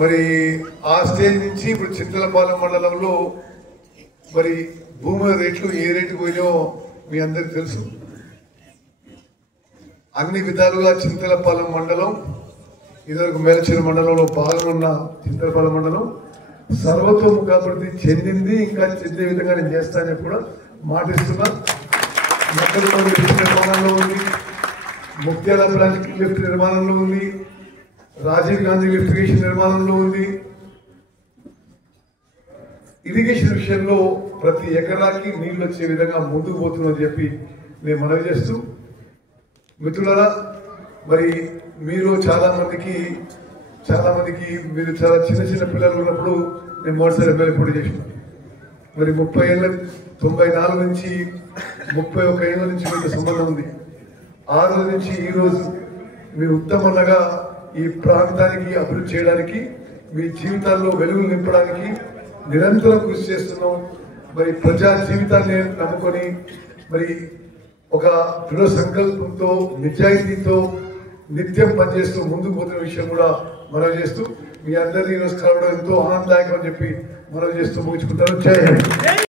మరి ఆ స్టేజ్ నుంచి ఇప్పుడు చింతలపాలెం మండలంలో మరి భూముల రేట్లు ఏ రేటు పోయినాయో మీ అందరికి తెలుసు. అన్ని విధాలుగా చింతలపాలెం మండలం ఇదివరకు మేలచెరు మండలంలో భాగమున్న చింతలపాలెం మండలం సర్వతోముఖాభివృద్ధి చెందింది. ఇంకా చెందే విధంగా నేను చేస్తానని కూడా మాటిస్తున్నా. మొక్కలతో లిఫ్ట్ నిర్మాణంలో ఉంది, ముక్త్యాల బ్రాంచ్ లిఫ్ట్ నిర్మాణంలో ఉంది, రాజీవ్ గాంధీ లిఫ్ట్ ఇరిగేషన్ నిర్మాణంలో ఉంది. ఇరిగేషన్ విషయంలో ప్రతి ఎకరాకి నీళ్లు వచ్చే విధంగా ముందుకు పోతుందని చెప్పి నేను మనవి చేస్తూ, మిత్రులారా మరి మీరు చాలా మందికి మీరు చాలా చిన్న చిన్న పిల్లలు ఉన్నప్పుడు నేను మొదటిసారి ఎమ్మెల్యే పోటీ చేసిన. మరి 30 ఏళ్ళ 94 నుంచి 31 ఏళ్ళ నుంచి మీకు సంబంధం ఉంది. ఆ రోజు నుంచి ఈ రోజు మీరు ఉత్తమంగా ఈ ప్రాంతానికి అభివృద్ధి చేయడానికి, మీ జీవితాల్లో వెలుగులు నింపడానికి నిరంతరం కృషి చేస్తున్నాం. మరి ప్రజా జీవితాన్ని నమ్ముకొని మరి ఒక దృఢ సంకల్పంతో నిజాయితీతో నిత్యం పనిచేస్తూ ముందుకు పోతున్న విషయం కూడా మనం చేస్తూ మీ అందరినీ ఈరోజు కలవడం ఎంతో ఆనందదాయకం అని చెప్పి మనం చేస్తూ ముగించుకుంటారు. జై హింద్.